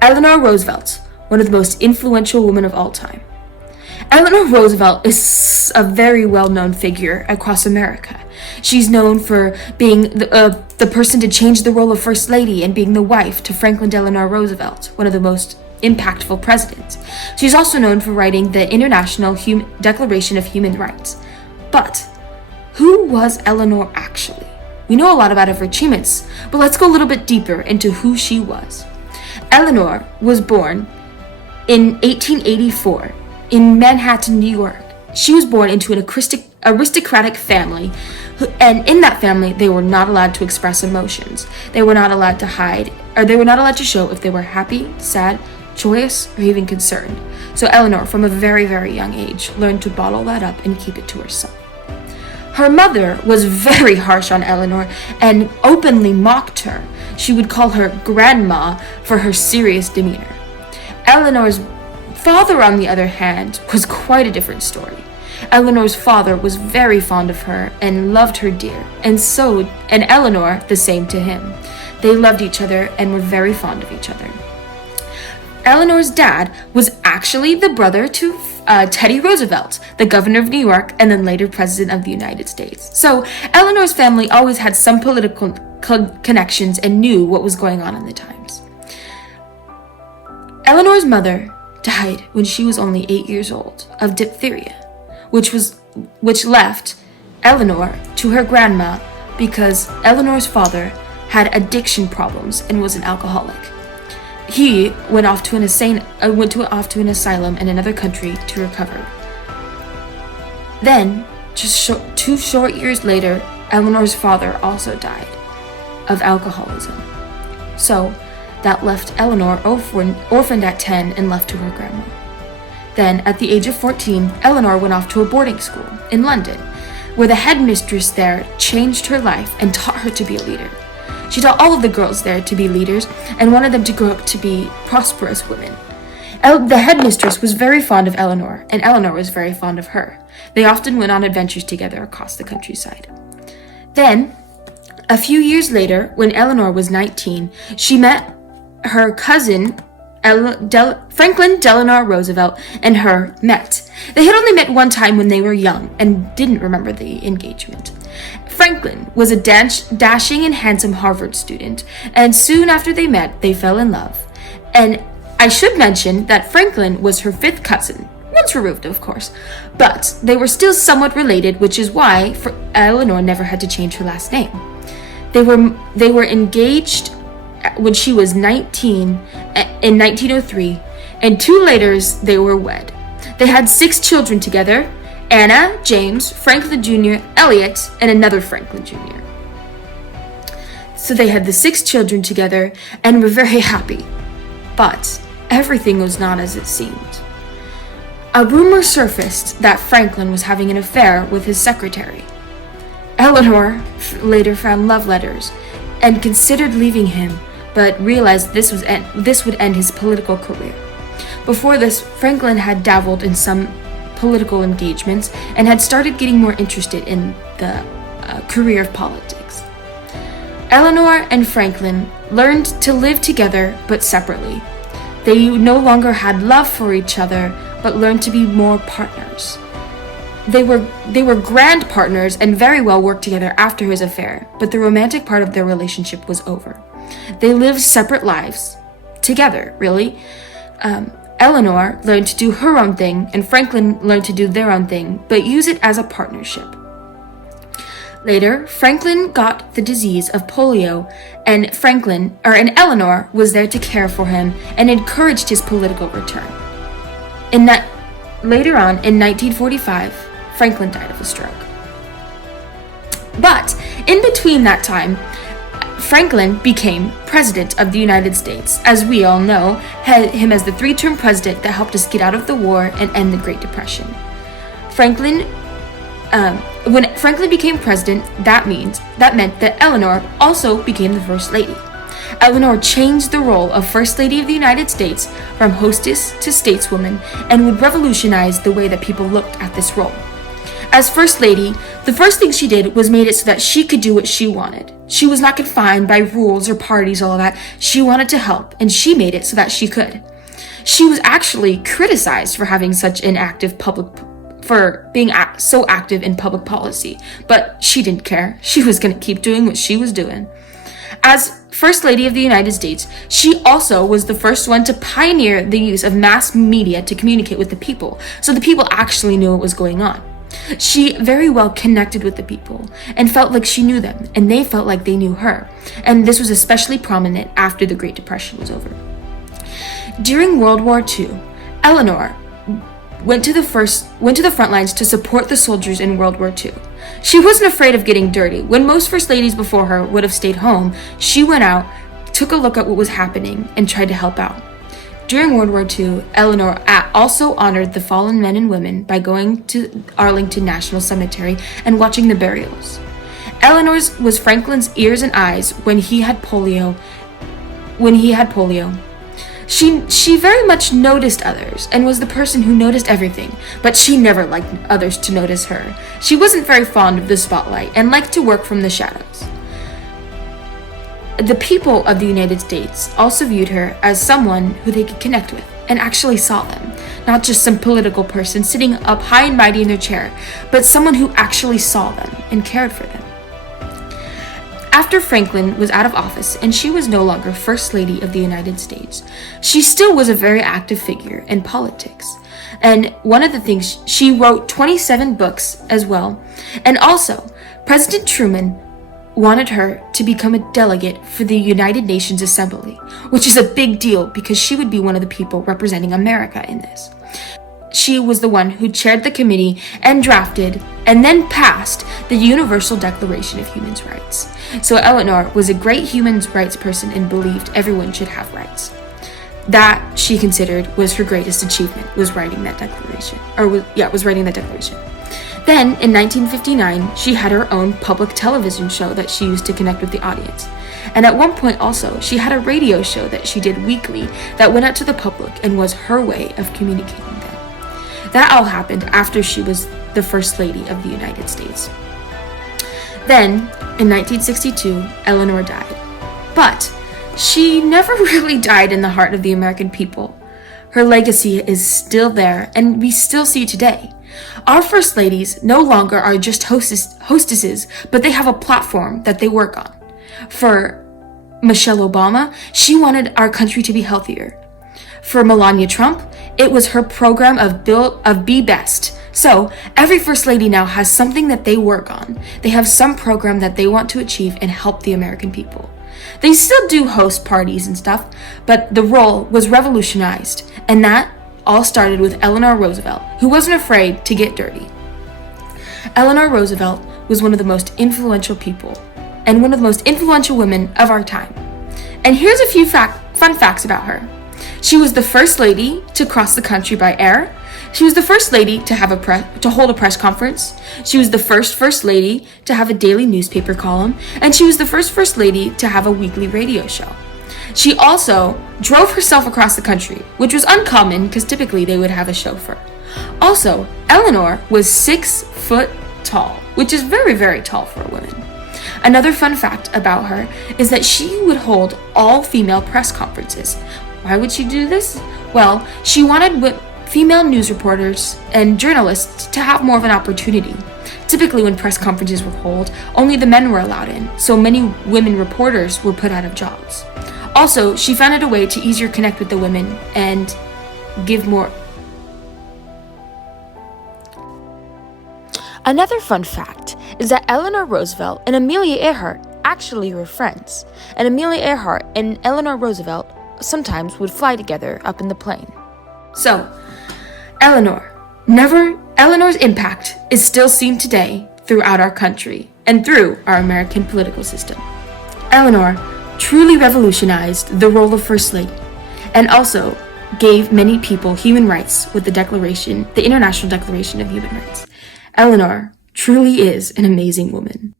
Eleanor Roosevelt, one of the most influential women of all time. Eleanor Roosevelt is a very well-known figure across America. She's known for being the person to change the role of First Lady and being the wife to Franklin Delano Roosevelt, one of the most impactful presidents. She's also known for writing the International Declaration of Human Rights. But who was Eleanor actually? We know a lot about her achievements, but let's go a little bit deeper into who she was. Eleanor was born in 1884 in Manhattan, New York. She was born into an aristocratic family, and in that family, they were not allowed to express emotions. They were not allowed to hide, or they were not allowed to show if they were happy, sad, joyous, or even concerned. So Eleanor, from a very, very young age, learned to bottle that up and keep it to herself. Her mother was very harsh on Eleanor and openly mocked her. She would call her grandma for her serious demeanor. Eleanor's father, on the other hand, was quite a different story. Eleanor's father was very fond of her and loved her dear, and Eleanor the same to him. They loved each other and were very fond of each other. Eleanor's dad was actually the brother to Teddy Roosevelt, the governor of New York and then later president of the United States. So Eleanor's family always had some political connections and knew what was going on in the times. Eleanor's mother died when she was only 8 years old of diphtheria, which left Eleanor to her grandma because Eleanor's father had addiction problems and was an alcoholic. He went off to an asylum in another country to recover. Then, just 2 short years later, Eleanor's father also died of alcoholism. So that left Eleanor orphaned at 10 and left to her grandma. Then, at the age of 14, Eleanor went off to a boarding school in London, where the headmistress there changed her life and taught her to be a leader. She taught all of the girls there to be leaders and wanted them to grow up to be prosperous women. The headmistress was very fond of Eleanor, and Eleanor was very fond of her. They often went on adventures together across the countryside. Then, a few years later, when Eleanor was 19, she met her cousin, Franklin Delano Roosevelt, and her met. They had only met one time when they were young and didn't remember the engagement. Franklin was a dashing and handsome Harvard student, and soon after they met, they fell in love. And I should mention that Franklin was her 5th cousin, once removed, of course, but they were still somewhat related, which is why Eleanor never had to change her last name. They were engaged when she was 19 in 1903, and 2 later they were wed. They had 6 children together: Anna, James, Franklin Jr., Elliot, and another Franklin Jr. So they had the 6 children together and were very happy. But everything was not as it seemed. A rumor surfaced that Franklin was having an affair with his secretary. Eleanor later found love letters and considered leaving him, but realized this would end his political career. Before this, Franklin had dabbled in some political engagements and had started getting more interested in the career of politics. Eleanor and Franklin learned to live together but separately. They no longer had love for each other but learned to be more partners. They were grand partners and very well worked together after his affair, but the romantic part of their relationship was over. They lived separate lives together, really. Eleanor learned to do her own thing, and Franklin learned to do their own thing, but use it as a partnership. Later, Franklin got the disease of polio, and Eleanor was there to care for him and encouraged his political return. Later on, in 1945, Franklin died of a stroke. But in between that time, Franklin became President of the United States. As we all know, had him as the 3-term president that helped us get out of the war and end the Great Depression. When Franklin became president, that meant that Eleanor also became the First Lady. Eleanor changed the role of First Lady of the United States from hostess to stateswoman and would revolutionize the way that people looked at this role. As First Lady, the first thing she did was made it so that she could do what she wanted. She was not confined by rules or parties, all of that. She wanted to help, and she made it so that she could. She was actually criticized for having such an active for being so active in public policy, but she didn't care. She was going to keep doing what she was doing. As First Lady of the United States, she also was the first one to pioneer the use of mass media to communicate with the people, so the people actually knew what was going on. She very well connected with the people and felt like she knew them, and they felt like they knew her, and this was especially prominent after the Great Depression was over. During World War II, Eleanor went to the front lines to support the soldiers in World War II. She wasn't afraid of getting dirty. When most first ladies before her would have stayed home, she went out, took a look at what was happening, and tried to help out. During World War II, Eleanor also honored the fallen men and women by going to Arlington National Cemetery and watching the burials. Eleanor's was Franklin's ears and eyes when he had polio. She very much noticed others and was the person who noticed everything, but she never liked others to notice her. She wasn't very fond of the spotlight and liked to work from the shadows. The people of the United States also viewed her as someone who they could connect with and actually saw them, not just some political person sitting up high and mighty in their chair, but someone who actually saw them and cared for them. After Franklin was out of office and she was no longer First Lady of the United States, she still was a very active figure in politics. And one of the things, she wrote 27 books as well. And also, President Truman wanted her to become a delegate for the United Nations Assembly, which is a big deal because she would be one of the people representing America in this. She was the one who chaired the committee and drafted and then passed the Universal Declaration of Human Rights. So Eleanor was a great human rights person and believed everyone should have rights. That she considered was her greatest achievement, was writing that declaration. Then, in 1959, she had her own public television show that she used to connect with the audience. And at one point also, she had a radio show that she did weekly that went out to the public and was her way of communicating with them. That all happened after she was the First Lady of the United States. Then, in 1962, Eleanor died. But she never really died in the heart of the American people. Her legacy is still there, and we still see it today. Our First Ladies no longer are just hostesses, but they have a platform that they work on. For Michelle Obama, she wanted our country to be healthier. For Melania Trump, it was her program of Be Best. So every First Lady now has something that they work on. They have some program that they want to achieve and help the American people. They still do host parties and stuff, but the role was revolutionized, and that all started with Eleanor Roosevelt, who wasn't afraid to get dirty. Eleanor Roosevelt was one of the most influential people and one of the most influential women of our time. And here's a few fun facts about her. She was the first lady to cross the country by air. She was the first lady to hold a press conference. She was the first lady to have a daily newspaper column, and she was the first lady to have a weekly radio show. She also drove herself across the country, which was uncommon because typically they would have a chauffeur. Also, Eleanor was 6 foot tall, which is very, very tall for a woman. Another fun fact about her is that she would hold all female press conferences. Why would she do this? Well, she wanted female news reporters and journalists to have more of an opportunity. Typically when press conferences were held, only the men were allowed in, so many women reporters were put out of jobs. Also, she found a way to easier connect with the women and give more. Another fun fact is that Eleanor Roosevelt and Amelia Earhart actually were friends, and Amelia Earhart and Eleanor Roosevelt sometimes would fly together up in the plane. So, Eleanor's impact is still seen today throughout our country and through our American political system. Eleanor truly revolutionized the role of First Lady and also gave many people human rights with the International Declaration of Human Rights. Eleanor truly is an amazing woman.